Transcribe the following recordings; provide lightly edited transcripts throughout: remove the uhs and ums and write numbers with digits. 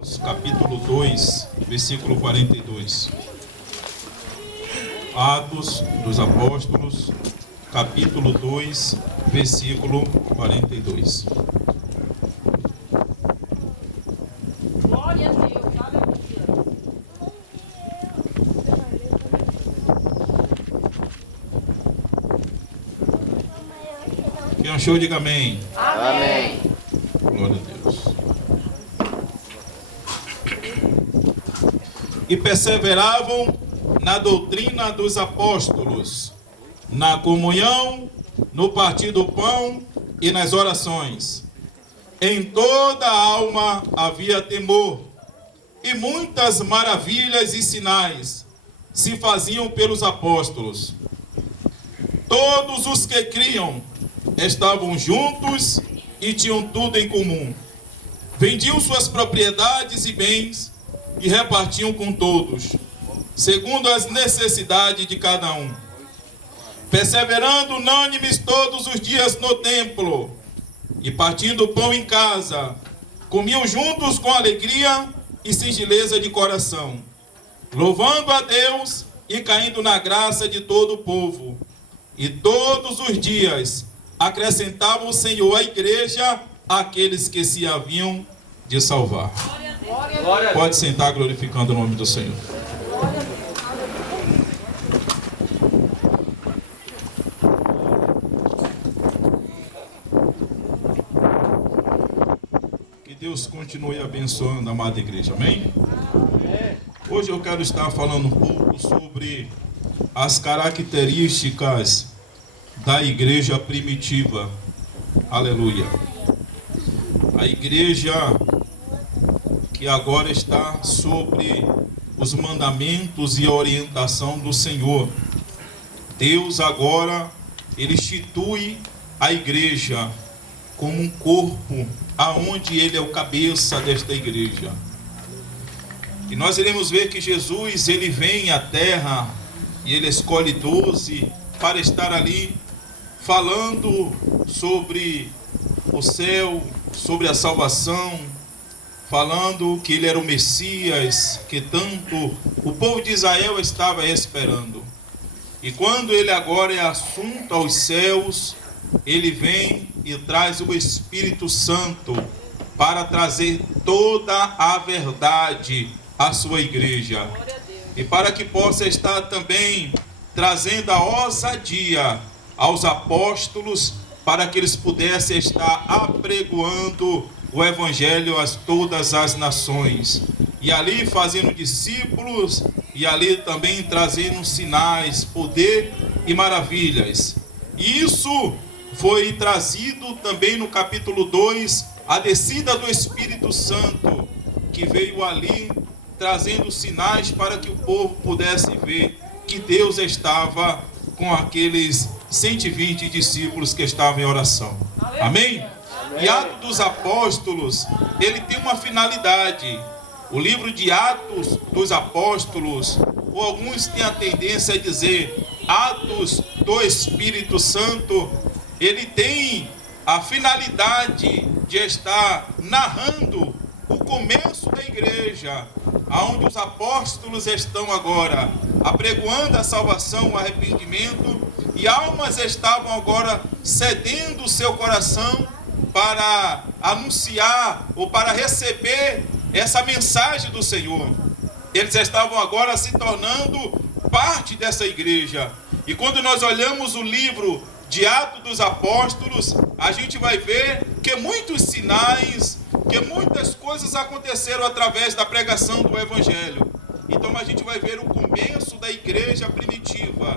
Capítulo 2, versículo 42. Atos dos Apóstolos, capítulo 2, versículo 42. Glória a Deus, aleluia. Quem achou, diga amém. Amém. Glória a Deus. E perseveravam na doutrina dos apóstolos, na comunhão, no partir do pão e nas orações. Em toda a alma havia temor, e muitas maravilhas e sinais se faziam pelos apóstolos. Todos os que criam estavam juntos e tinham tudo em comum. Vendiam suas propriedades e bens e repartiam com todos, segundo as necessidades de cada um. Perseverando unânimes todos os dias no templo, e partindo o pão em casa, comiam juntos com alegria e singeleza de coração, louvando a Deus e caindo na graça de todo o povo. E todos os dias acrescentava o Senhor à igreja aqueles que se haviam de salvar. Pode sentar, glorificando o nome do Senhor. Que Deus continue abençoando a amada igreja, amém? Hoje eu quero estar falando um pouco sobre as características da igreja primitiva. Aleluia. A igreja que agora está sobre os mandamentos e a orientação do Senhor. Deus agora, Ele institui a igreja como um corpo, aonde Ele é o cabeça desta igreja. E nós iremos ver que Jesus, Ele vem à terra e Ele escolhe 12 para estar ali falando sobre o céu, sobre a salvação, falando que ele era o Messias, que tanto o povo de Israel estava esperando. E quando ele agora é assunto aos céus, ele vem e traz o Espírito Santo para trazer toda a verdade à sua igreja. E para que possa estar também trazendo a ousadia aos apóstolos, para que eles pudessem estar apregoando o Evangelho a todas as nações. E ali fazendo discípulos, e ali também trazendo sinais, poder e maravilhas. E isso foi trazido também no capítulo 2, a descida do Espírito Santo, que veio ali trazendo sinais para que o povo pudesse ver que Deus estava com aqueles 120 discípulos que estavam em oração. Amém? E Atos dos Apóstolos, ele tem uma finalidade. O livro de Atos dos Apóstolos, ou alguns têm a tendência a dizer Atos do Espírito Santo, ele tem a finalidade de estar narrando o começo da igreja, onde os apóstolos estão agora apregoando a salvação, o arrependimento, e almas estavam agora cedendo o seu coração para anunciar ou para receber essa mensagem do Senhor. Eles estavam agora se tornando parte dessa igreja. E quando nós olhamos o livro de Atos dos Apóstolos, a gente vai ver que muitos sinais, que muitas coisas aconteceram através da pregação do Evangelho. Então a gente vai ver o começo da igreja primitiva.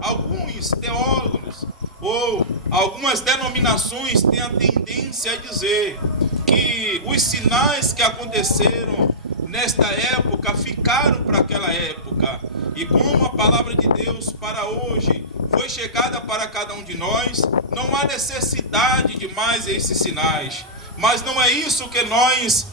Alguns teólogos ou algumas denominações têm a tendência a dizer que os sinais que aconteceram nesta época ficaram para aquela época. E como a palavra de Deus para hoje foi chegada para cada um de nós, não há necessidade de mais esses sinais. Mas não é isso que nós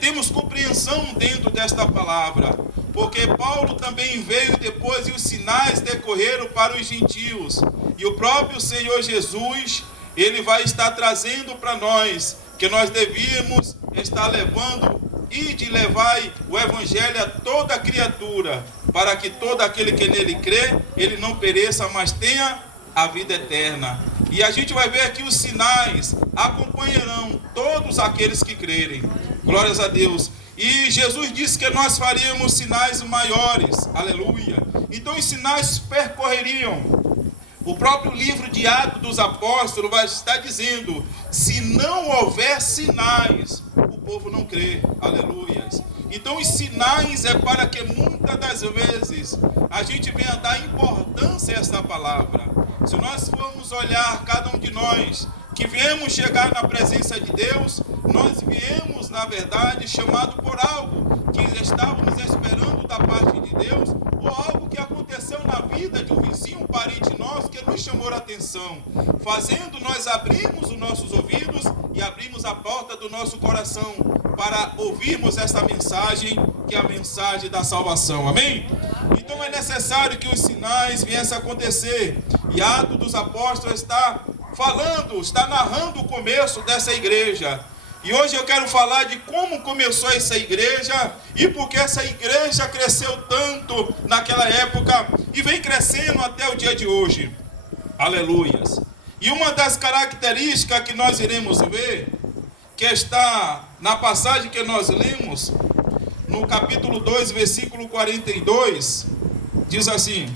temos compreensão dentro desta palavra. Porque Paulo também veio depois e os sinais decorreram para os gentios. E o próprio Senhor Jesus, ele vai estar trazendo para nós que nós devíamos estar levando e de levai o evangelho a toda criatura, para que todo aquele que nele crê, ele não pereça, mas tenha a vida eterna. E a gente vai ver aqui os sinais acompanharão todos aqueles que crerem. Glórias a Deus. E Jesus disse que nós faríamos sinais maiores. Aleluia. Então os sinais percorreriam. O próprio livro de Atos dos Apóstolos vai estar dizendo: se não houver sinais, o povo não crê. Aleluia. Então os sinais é para que muitas das vezes a gente venha dar importância a essa palavra. Se nós formos olhar cada um de nós que viemos chegar na presença de Deus, nós viemos, na verdade, chamado por algo que estávamos esperando da parte de Deus, ou algo que aconteceu na vida de um vizinho, um parente nosso, que nos chamou a atenção, fazendo nós abrirmos os nossos ouvidos e abrirmos a porta do nosso coração para ouvirmos essa mensagem, que é a mensagem da salvação. Amém? Então é necessário que os sinais viessem a acontecer. E Atos dos Apóstolos está falando, está narrando o começo dessa igreja. E hoje eu quero falar de como começou essa igreja e por que essa igreja cresceu tanto naquela época e vem crescendo até o dia de hoje. Aleluias. E uma das características que nós iremos ver, que está na passagem que nós lemos, no capítulo 2, versículo 42, diz assim: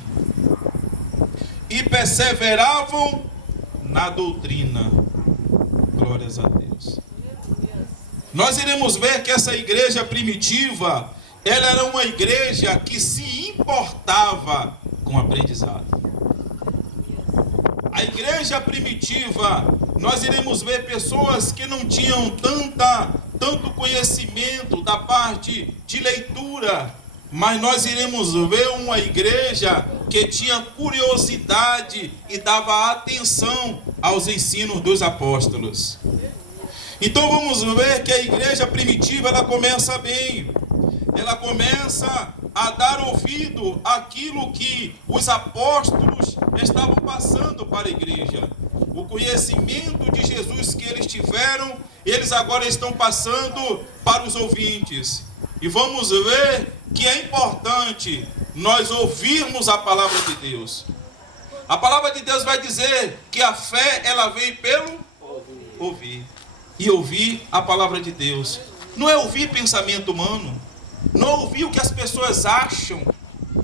e perseveravam na doutrina. Glórias a Deus. Nós iremos ver que essa igreja primitiva, ela era uma igreja que se importava com o aprendizado. A igreja primitiva, nós iremos ver pessoas que não tinham tanto conhecimento da parte de leitura, mas nós iremos ver uma igreja que tinha curiosidade e dava atenção aos ensinos dos apóstolos. Então vamos ver que a igreja primitiva, ela começa bem. Ela começa a dar ouvido àquilo que os apóstolos estavam passando para a igreja. O conhecimento de Jesus que eles tiveram, eles agora estão passando para os ouvintes. E vamos ver que é importante nós ouvirmos a palavra de Deus. A palavra de Deus vai dizer que a fé, ela vem pelo ouvir. E ouvir a palavra de Deus. Não é ouvir pensamento humano, não é ouvir o que as pessoas acham,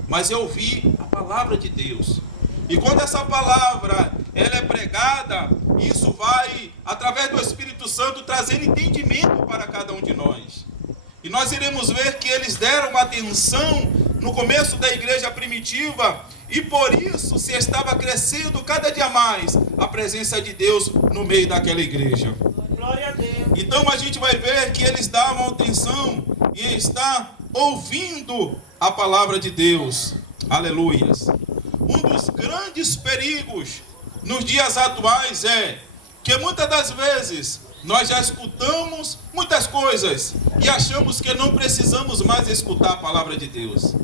mas é ouvir a palavra de Deus. E quando essa palavra ela é pregada, isso vai, através do Espírito Santo, trazendo entendimento para cada um de nós. E nós iremos ver que eles deram atenção no começo da igreja primitiva, e por isso se estava crescendo cada dia mais a presença de Deus no meio daquela igreja. Glória a Deus. Então a gente vai ver que eles davam atenção e está ouvindo a palavra de Deus. Aleluias. Um dos grandes perigos nos dias atuais é que muitas das vezes nós já escutamos muitas coisas e achamos que não precisamos mais escutar a palavra de Deus.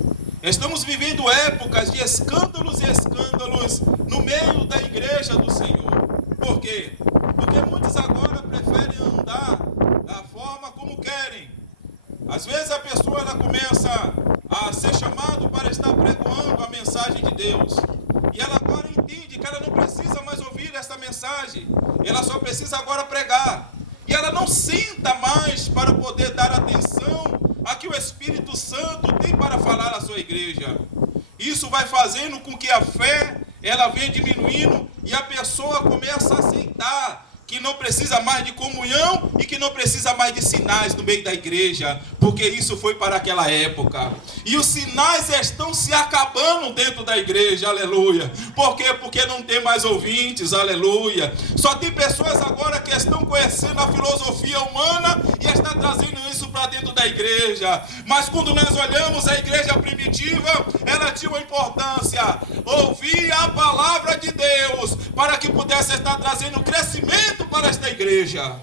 Estamos vivendo épocas de escândalos e escândalos no meio da igreja do Senhor. Por quê? Porque muitos agora preferem andar da forma como querem. Às vezes a pessoa ela começa a ser chamada para estar pregoando a mensagem de Deus. E ela agora entende que ela não precisa mais ouvir essa mensagem. Ela só precisa agora pregar. E ela não senta mais para poder dar atenção a que o Espírito Santo tem para falar à sua igreja. Isso vai fazendo com que a fé ela venha diminuindo e a pessoa começa a aceitar que não precisa mais de comunhão e que não precisa mais de sinais no meio da igreja, porque isso foi para aquela época. E os sinais estão se acabando dentro da igreja, aleluia. Por quê? Porque não tem mais ouvintes, aleluia. Só tem pessoas agora que estão conhecendo a filosofia humana e estão trazendo isso para dentro da igreja. Mas quando nós olhamos a igreja primitiva, ela tinha uma importância: ouvir a palavra de Deus, para que pudesse estar trazendo crescimento para esta igreja.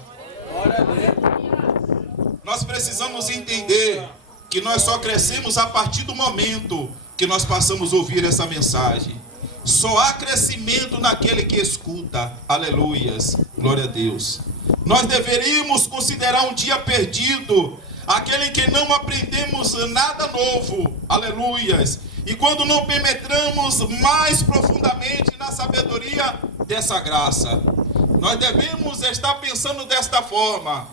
Nós precisamos entender que nós só crescemos a partir do momento que nós passamos a ouvir essa mensagem. Só há crescimento naquele que escuta. Aleluias, glória a Deus. Nós deveríamos considerar um dia perdido aquele em que não aprendemos nada novo, aleluias, e quando não penetramos mais profundamente na sabedoria dessa graça. Nós devemos estar pensando desta forma: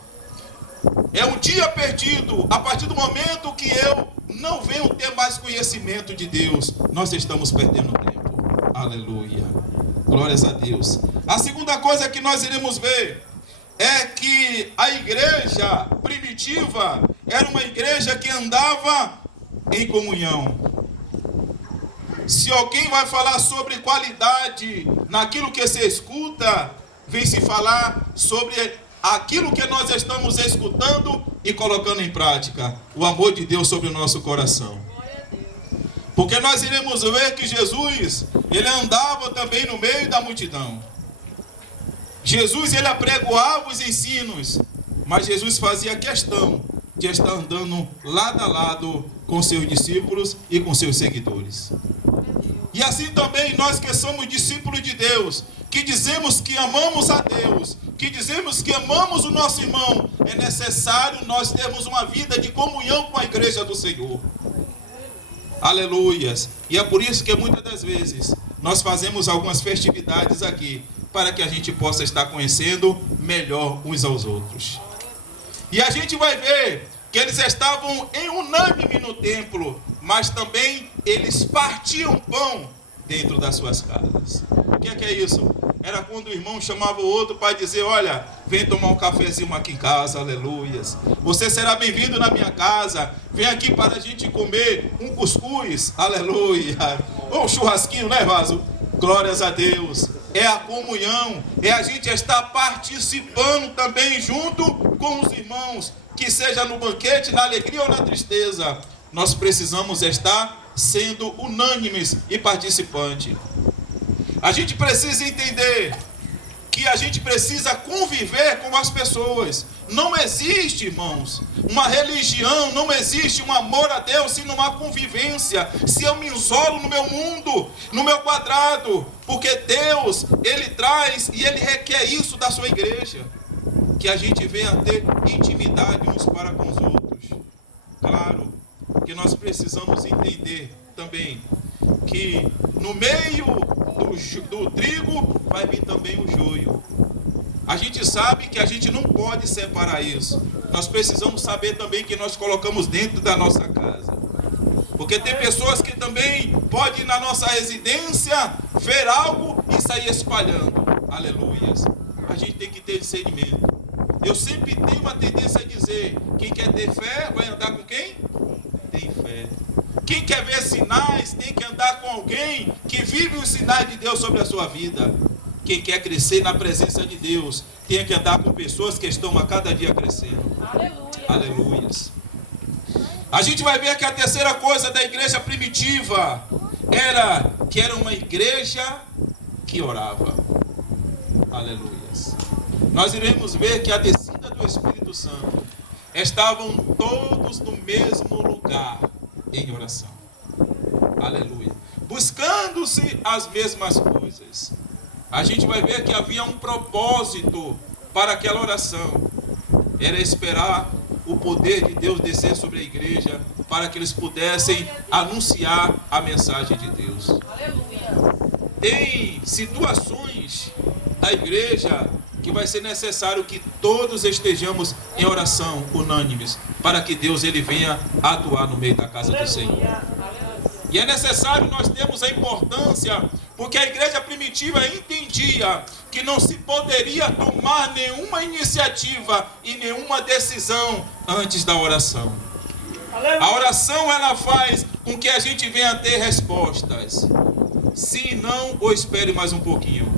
é um dia perdido. A partir do momento que eu não venho ter mais conhecimento de Deus, nós estamos perdendo tempo. Aleluia. Glórias a Deus. A segunda coisa que nós iremos ver é que a igreja primitiva era uma igreja que andava em comunhão. Se alguém vai falar sobre qualidade naquilo que se escuta, vem se falar sobre aquilo que nós estamos escutando e colocando em prática. O amor de Deus sobre o nosso coração. Porque nós iremos ver que Jesus, ele andava também no meio da multidão. Jesus, ele apregoava os ensinos, mas Jesus fazia questão de estar andando lado a lado com seus discípulos e com seus seguidores. E assim também nós que somos discípulos de Deus, que dizemos que amamos a Deus, que dizemos que amamos o nosso irmão, é necessário nós termos uma vida de comunhão com a igreja do Senhor. Aleluias. E é por isso que muitas das vezes nós fazemos algumas festividades aqui, para que a gente possa estar conhecendo melhor uns aos outros. E a gente vai ver que eles estavam em unânime no templo, mas também eles partiam pão dentro das suas casas. O que é isso? Era quando o irmão chamava o outro para dizer: olha, vem tomar um cafezinho aqui em casa, aleluias. Você será bem-vindo na minha casa, vem aqui para a gente comer um cuscuz, aleluia. Ou um churrasquinho, né, Vaso? Glórias a Deus. É a comunhão, é a gente estar participando também junto com os irmãos, que seja no banquete, na alegria ou na tristeza. Nós precisamos estar sendo unânimes e participantes. A gente precisa entender que a gente precisa conviver com as pessoas. Não existe, irmãos, uma religião, não existe um amor a Deus se não há convivência, se eu me isolo no meu mundo, no meu quadrado, porque Deus, ele traz e ele requer isso da sua igreja, que a gente venha ter intimidade uns para com os outros. Claro que nós precisamos entender também que no meio do trigo vai vir também o joio. A gente sabe que a gente não pode separar isso. Nós precisamos saber também que nós colocamos dentro da nossa casa. Porque tem pessoas que também podem ir na nossa residência, ver algo e sair espalhando. Aleluias. A gente tem que ter discernimento. Eu sempre tenho uma tendência a dizer: quem quer ter fé vai andar com quem? Tem fé. Quem quer ver sinais tem que andar com alguém que vive os sinais de Deus sobre a sua vida. Quem quer crescer na presença de Deus tem que andar com pessoas que estão a cada dia crescendo. Aleluia. Aleluias. A gente vai ver que a terceira coisa da igreja primitiva era que era uma igreja que orava. Aleluias. Nós iremos ver que a descida do Espírito Santo estavam todos no mesmo lugar em oração. Aleluia. Buscando-se as mesmas coisas. A gente vai ver que havia um propósito para aquela oração. Era esperar o poder de Deus descer sobre a igreja, para que eles pudessem anunciar a mensagem de Deus. Aleluia. Tem situações da igreja que vai ser necessário que todos estejamos em oração unânimes, para que Deus ele venha atuar no meio da casa do Senhor. E é necessário nós termos a importância, porque a igreja primitiva entendia que não se poderia tomar nenhuma iniciativa e nenhuma decisão antes da oração. A oração ela faz com que a gente venha ter respostas. Sim, não, ou espere mais um pouquinho.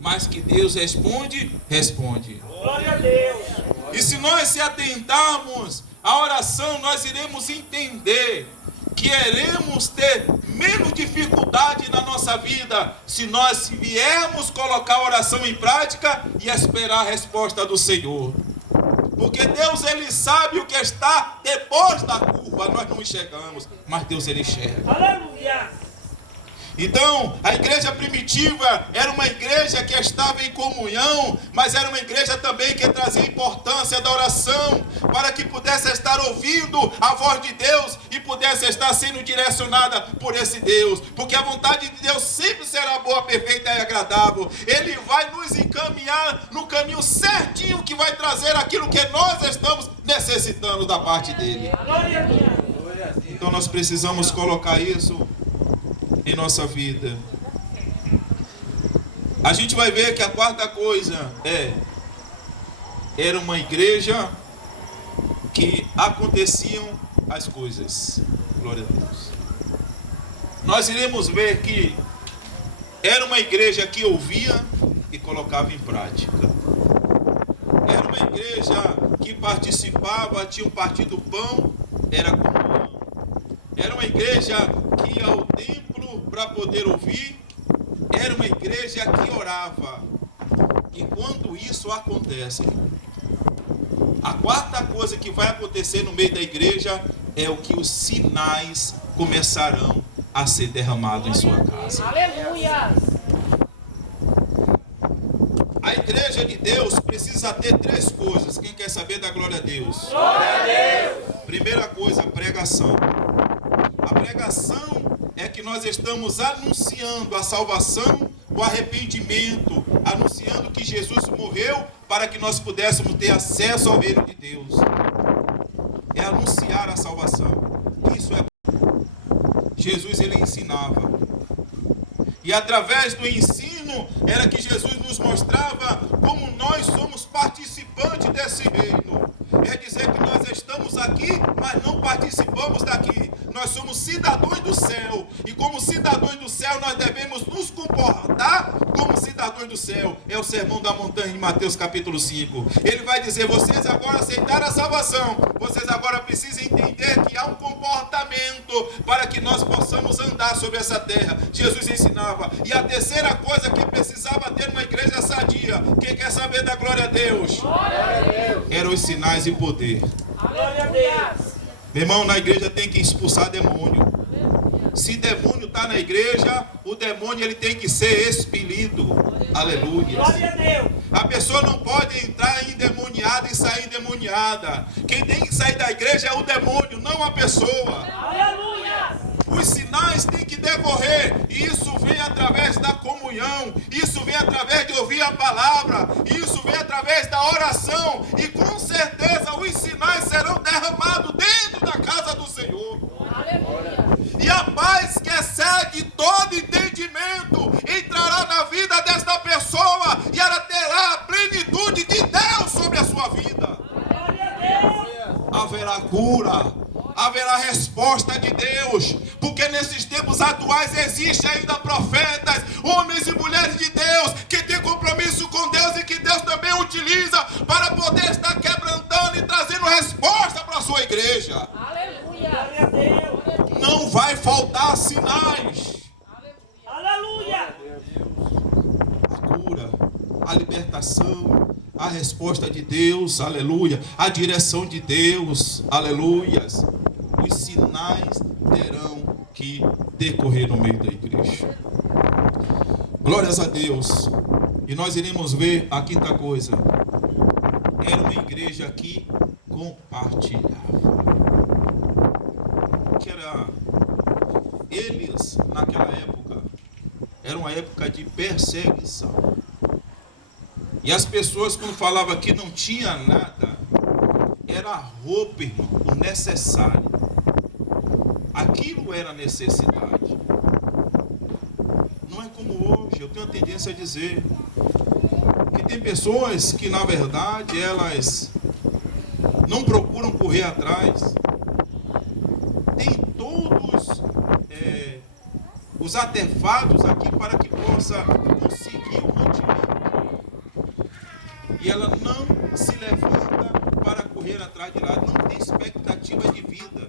Mas que Deus responde, responde. Glória a Deus. E se nós se atentarmos à oração, nós iremos entender que iremos ter menos dificuldade na nossa vida se nós viermos colocar a oração em prática e esperar a resposta do Senhor. Porque Deus ele sabe o que está depois da curva, nós não enxergamos, mas Deus ele enxerga. Aleluia! Então, a igreja primitiva era uma igreja que estava em comunhão, mas era uma igreja também que trazia importância da oração, para que pudesse estar ouvindo a voz de Deus e pudesse estar sendo direcionada por esse Deus, porque a vontade de Deus sempre será boa, perfeita e agradável. Ele vai nos encaminhar no caminho certinho que vai trazer aquilo que nós estamos necessitando da parte dele. Então nós precisamos colocar isso em nossa vida. A gente vai ver que a quarta coisa era uma igreja que aconteciam as coisas. Glória a Deus. Nós iremos ver que era uma igreja que ouvia e colocava em prática. Era uma igreja que participava, tinha um partido do pão, era comunhão. Era uma igreja que ia ao templo para poder ouvir. Era uma igreja que orava. E quando isso acontece, a quarta coisa que vai acontecer no meio da igreja é o que os sinais começarão a ser derramados em sua casa. Aleluia! A igreja de Deus precisa ter três coisas. Quem quer saber da glória a Deus? Glória a Deus! Primeira coisa, pregação. A pregação é que nós estamos anunciando a salvação, o arrependimento, anunciando que Jesus morreu para que nós pudéssemos ter acesso ao reino de Deus. É anunciar a salvação. Isso é. Jesus, ele ensinava. E através do ensino era que Jesus nos mostrava como nós somos participantes desse reino. É dizer que nós estamos aqui, mas não participamos daqui. Nós somos cidadãos do céu. E como cidadãos do céu, nós devemos nos comportar como cidadãos do céu. É o sermão da montanha de Mateus capítulo 5. Ele vai dizer, vocês agora aceitaram a salvação. Vocês agora precisam entender que há um comportamento para que nós possamos andar sobre essa terra. Jesus ensinava. E a terceira coisa que precisava ter uma igreja sadia. Quem quer saber da glória a Deus? Glória a Deus! Eram os sinais e poder. Glória a Deus! Meu irmão, na igreja tem que expulsar demônio. Se demônio está na igreja, o demônio ele tem que ser expelido. Aleluia. Glória a Deus! A pessoa não pode entrar endemoniada e sair endemoniada. Quem tem que sair da igreja é o demônio, não a pessoa. Aleluia! Os sinais têm que decorrer. E isso vem através da comunhão. Isso vem através de ouvir a palavra. Isso vem através da oração. E com certeza os sinais serão derramados dentro da casa do Senhor. Aleluia! E a paz que excede todo entendimento entrará na vida desta pessoa. E ela terá a plenitude de Deus sobre a sua vida. Glória a Deus! Haverá cura. Haverá resposta de Deus, porque nesses tempos atuais existem ainda profetas, homens e mulheres de Deus, que têm compromisso com Deus e que Deus também utiliza para poder estar quebrantando e trazendo resposta para a sua igreja. Aleluia! Glória a Deus! Não vai faltar sinais. Aleluia! A cura, a libertação, a resposta de Deus, aleluia, a direção de Deus, aleluias. Os sinais terão que decorrer no meio da igreja. Glórias a Deus. E nós iremos ver a quinta coisa. Era uma igreja que compartilhava. Que era eles, naquela época, era uma época de perseguição. E as pessoas, quando falavam que não tinha nada, era roupa, irmão, o necessário. Aquilo era necessidade. Não é como hoje. Eu tenho a tendência a dizer que tem pessoas que, na verdade, elas não procuram correr atrás. Tem todos os artefatos aqui para que possa conseguir o mantimento. E ela não se levanta para correr atrás de lá. Não tem expectativa de vida.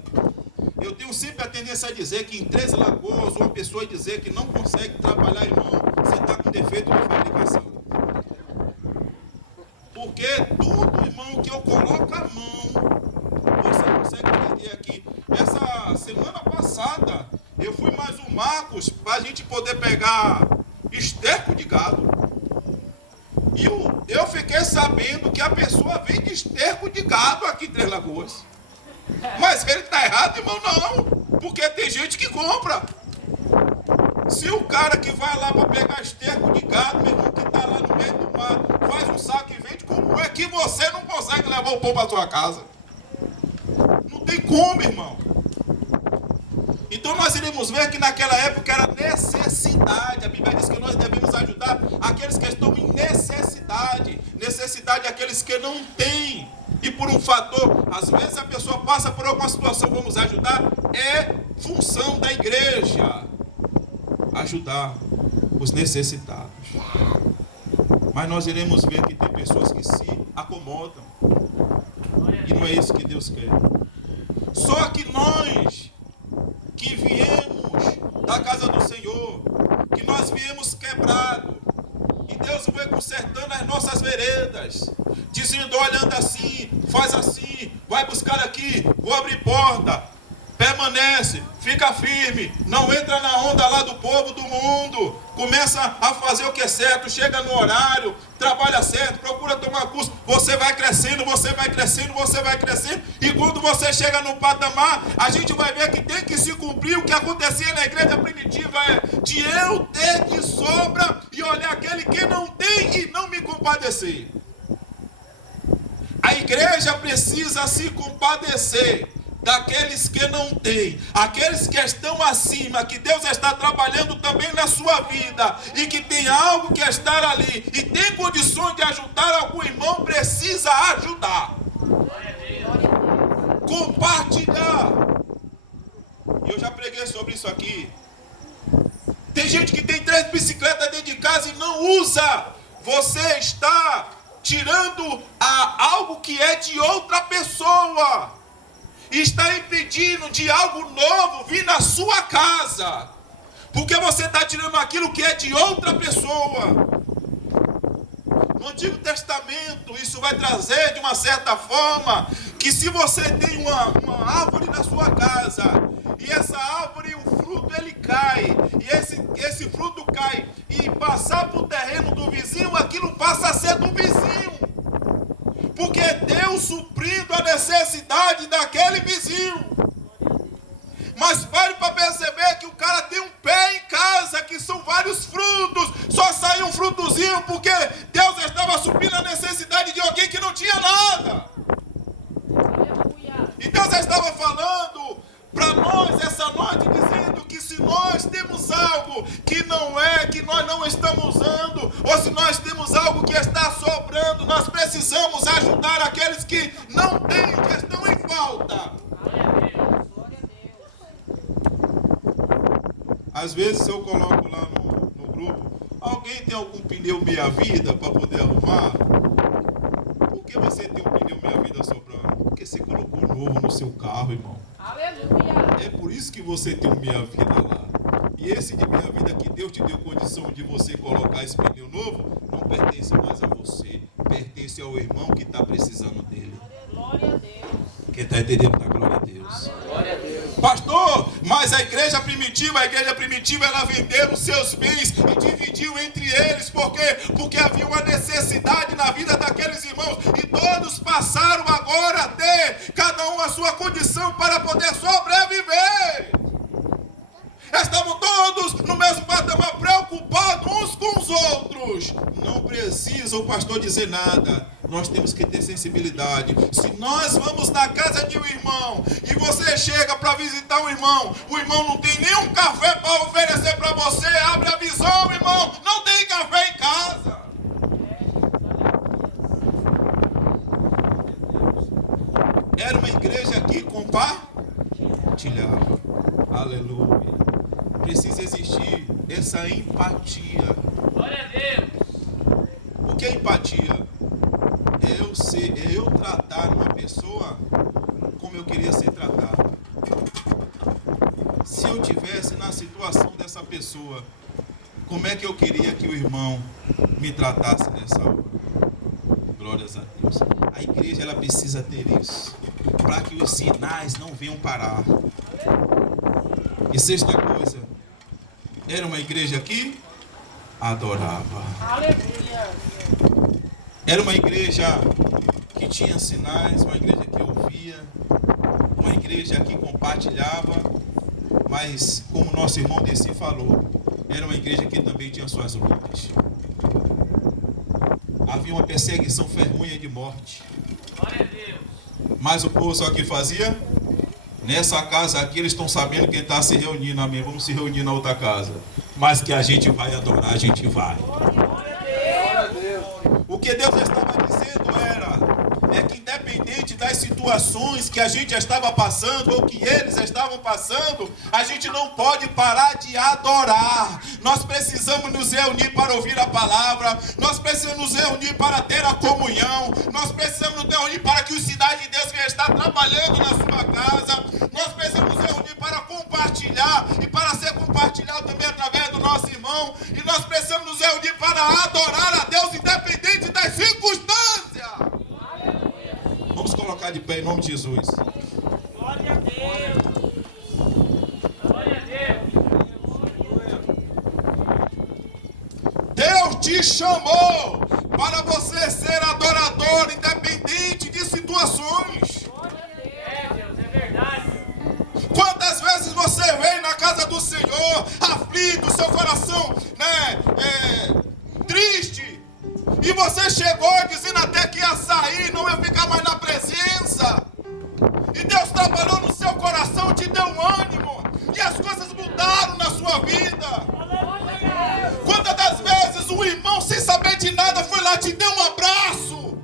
Eu tenho sempre a tendência a dizer que em Três Lagoas, uma pessoa dizer que não consegue trabalhar, irmão, você está com defeito de fabricação. Porque tudo, irmão, que eu coloco a mão, você consegue entender aqui. Essa semana passada, eu fui mais um Marcos para a gente poder pegar esterco de gado. E eu fiquei sabendo que a pessoa vende esterco de gado aqui em Três Lagoas. Mas ele está errado, irmão? Não. Porque tem gente que compra. Se o cara que vai lá para pegar esterco de gado, meu irmão, que está lá no meio do mato, faz um saco e vende, como é que você não consegue levar o pão para sua casa? Não tem como, irmão. Então nós iremos ver que naquela época era necessidade. A Bíblia diz que nós devemos ajudar aqueles que estão em necessidade. Necessidade daqueles que não têm. E por um fator, às vezes a pessoa passa por alguma situação, vamos ajudar. É função da igreja ajudar os necessitados. Mas nós iremos ver que tem pessoas que se acomodam. E não é isso que Deus quer. Só que nós que viemos da casa do Senhor, que nós viemos quebrado, e Deus veio consertando as nossas veredas, dizendo, olha, anda assim, faz assim, vai buscar aqui, vou abrir porta, permanece, fica firme, não entra na onda lá do povo do mundo, começa a fazer o que é certo, chega no horário, trabalha certo, procura tomar curso, você vai crescendo, você vai crescendo, você vai crescendo, e quando você chega no patamar, a gente vai ver que tem que se cumprir o que acontecia na igreja primitiva, de eu ter de sobra e olhar aquele que não tem e não me compadecer. A igreja precisa se compadecer daqueles que não têm, aqueles que estão acima, que Deus está trabalhando também na sua vida, e que tem algo que estar ali, e tem condições de ajudar algum irmão, precisa ajudar. Compartilhar. E eu já preguei sobre isso aqui. Tem gente que tem 3 bicicletas dentro de casa e não usa. Você está tirando algo que é de outra pessoa. Está impedindo de algo novo vir na sua casa. Porque você está tirando aquilo que é de outra pessoa. No Antigo Testamento, isso vai trazer de uma certa forma que se você tem uma árvore na sua casa, e essa árvore, o fruto ele cai, e esse fruto cai e passar para o terreno do vizinho, aquilo passa a ser do vizinho. Porque Deus suprindo a necessidade daquele vizinho. Mas pare para perceber que o cara tem um pé em casa, que são vários frutos. Só saiu um frutozinho porque Deus estava suprindo a necessidade de alguém que não tinha nada. E Deus estava falando para nós essa noite, dizendo que se nós temos algo que nós não estamos usando, ou se nós temos algo que está sobrando, nós precisamos ajudar aqueles que não têm, que estão em falta. Às vezes eu coloco lá no grupo, alguém tem algum pneu meia-vida para poder arrumar? Por que você tem um pneu meia-vida sobrando? Porque você colocou novo no seu carro, irmão. Aleluia. É por isso que você tem um meia-vida lá. E esse de meia-vida que Deus te deu condição de você colocar esse pneu novo, não pertence mais a você. Pertence ao irmão que está precisando dele. Glória a Deus. Quem está entendendo, dá glória a Deus. Glória a Deus. Pastor, mas a igreja primitiva, ela vendeu os seus bens e dividiu entre eles. Por quê? Porque havia uma necessidade na vida daqueles irmãos. E todos passaram agora a ter, cada um a sua condição para poder sobreviver. Estavam todos no mesmo patamar, preocupados uns com os outros. Não precisa o pastor dizer nada. Nós temos que ter sensibilidade. Se nós vamos na casa de um irmão e você chega para visitar o irmão não tem nenhum café para oferecer para você, abre a visão, irmão, não tem café em casa. Era uma igreja que compartilhava. Aleluia. Precisa existir essa empatia. Glória a Deus. O que é empatia? É eu tratar uma pessoa como eu queria ser tratado. Se eu tivesse na situação dessa pessoa, como é que eu queria que o irmão me tratasse nessa hora? Glórias a Deus. A igreja ela precisa ter isso, para que os sinais não venham parar. E sexta coisa, Era uma igreja que adorava. Aleluia. Era uma igreja que tinha sinais, uma igreja que ouvia, uma igreja que compartilhava, mas como nosso irmão Desi falou, era uma igreja que também tinha suas lutas. Havia uma perseguição ferrunha de morte. Glória a Deus. Mas o povo só que fazia? Nessa casa aqui eles estão sabendo quem está se reunindo, amém? Vamos se reunir na outra casa. Mas que a gente vai adorar, a gente vai. O que Deus estava dizendo é que independente das situações que a gente estava passando ou que eles estavam passando, a gente não pode parar de adorar. Nós precisamos nos reunir para ouvir a palavra, nós precisamos nos reunir para ter a comunhão, nós precisamos nos reunir para que o sinais de Deus venha estar trabalhando na sua casa, nós precisamos nos reunir para compartilhar e para ser compartilhado também através do nosso irmão, e nós precisamos nos reunir para adorar a Deus independente das circunstâncias. Vamos colocar de pé em nome de Jesus. Glória a Deus. Glória a Deus. Deus te chamou para você ser adorador independente de situações. É, Deus, é verdade. Quantas vezes você veio na casa do Senhor aflito, seu coração triste, e você chegou dizendo até que ia sair, não ia ficar mais na presença, e Deus trabalhou no seu coração, te deu um ânimo, e as coisas mudaram na sua vida. Quantas das vezes o irmão, sem saber de nada, foi lá e te deu um abraço?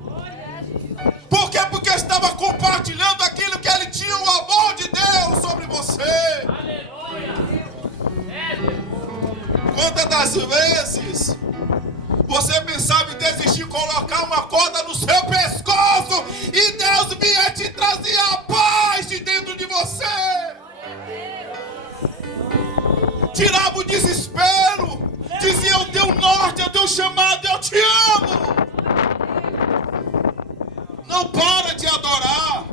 Por quê? Porque estava compartilhando aquilo que ele tinha, o amor de Deus sobre você. Aleluia. É, Deus. Quantas das vezes você pensava em desistir, colocar uma corda no seu pescoço, e Deus vinha te trazer a paz de dentro de você? Tirava o desespero, dizia: o teu norte, o teu chamado, eu te amo. Não para de adorar,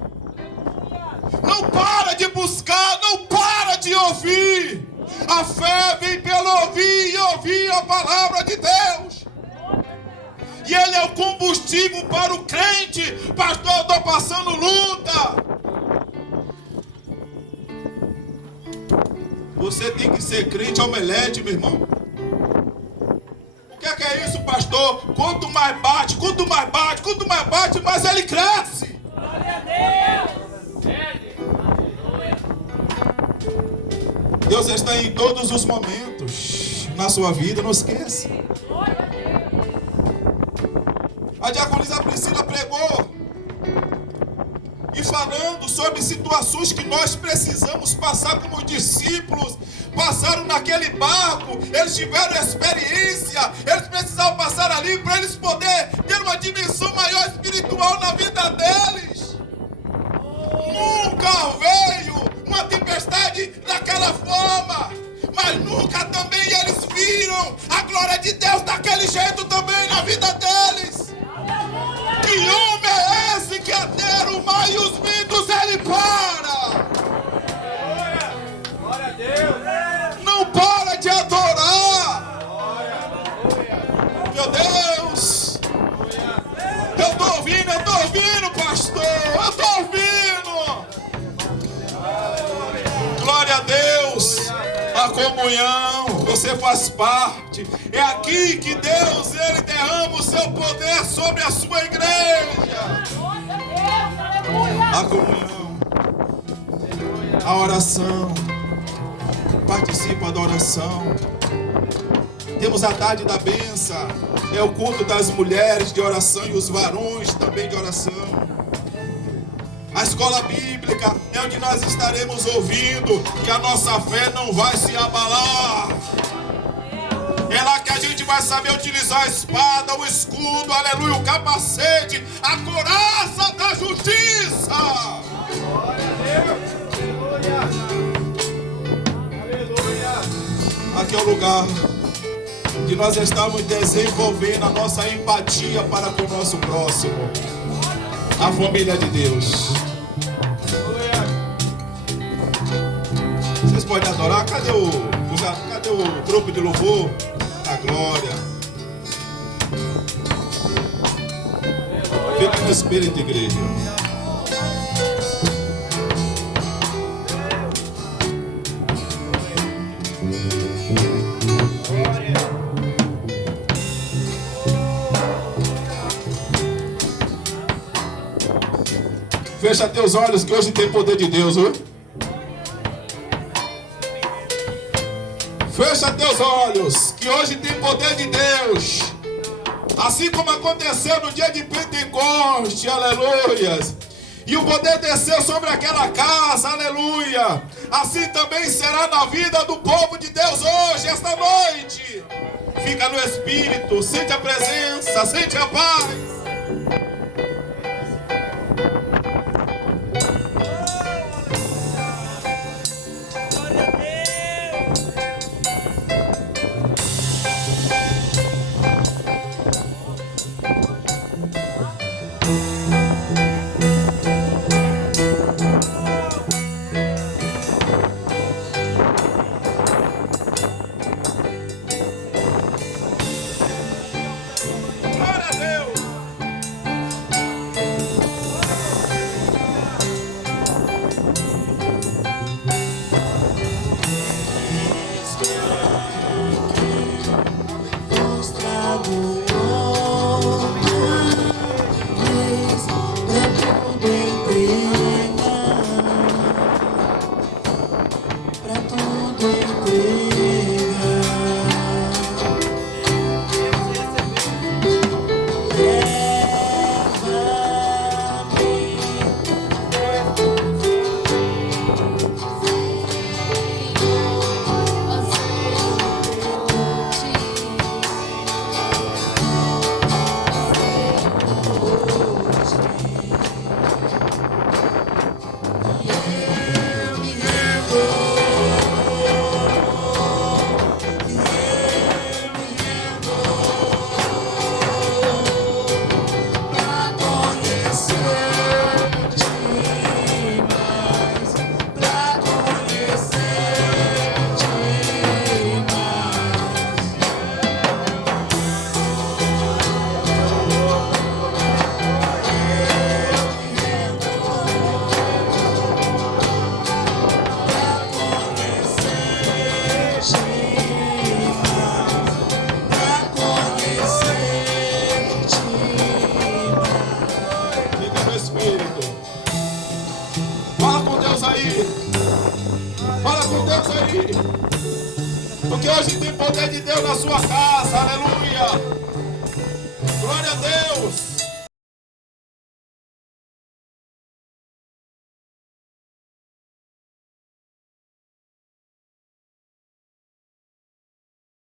não para de buscar, não para de ouvir. A fé vem pelo ouvir e ouvir a palavra de Deus. E ele é o combustível para o crente. Pastor, eu estou passando luta. Você tem que ser crente omelete, meu irmão. O que é isso, pastor? Quanto mais bate, mais ele cresce. Glória a Deus. É, Deus. Aleluia. Deus está em todos os momentos na sua vida, não esqueça. Glória a Deus. A diaconisa Priscila pregou e falando sobre situações que nós precisamos passar como discípulos. Passaram naquele barco, eles tiveram experiência, eles precisavam passar ali para eles poderem ter uma dimensão maior espiritual na vida deles. Nunca veio uma tempestade daquela forma, mas nunca também eles viram a glória de Deus daquele jeito também na vida deles. Que homem é esse que até o mar e os ventos ele para? Glória a Deus. Não para de adorar. Meu Deus. Eu estou ouvindo, pastor. Eu estou ouvindo. Glória a Deus. A comunhão, você faz parte. É aqui que Deus, ele derrama o seu poder sobre a sua igreja. A comunhão, a oração. Participa da oração. Temos a tarde da bênção. É o culto das mulheres de oração e os varões também de oração. A escola bíblica é onde nós estaremos ouvindo que a nossa fé não vai se abalar. É lá que a gente vai saber utilizar a espada, o escudo, aleluia, o capacete, a couraça da justiça. Glória a Deus. Aleluia. Aqui é o lugar de nós estarmos desenvolvendo a nossa empatia para com o nosso próximo. A família de Deus. Vocês podem adorar? Cadê os Obrigado. Cadê o grupo de louvor? A glória. Fica no espírito, igreja. Fecha teus olhos que hoje tem poder de Deus, viu? Fecha teus olhos que hoje tem poder de Deus. Assim como aconteceu no dia de Pentecoste, aleluias. E o poder desceu sobre aquela casa, aleluia. Assim também será na vida do povo de Deus hoje, esta noite. Fica no Espírito, sente a presença, sente a paz. Porque hoje tem poder de Deus na sua casa, aleluia. Glória a Deus.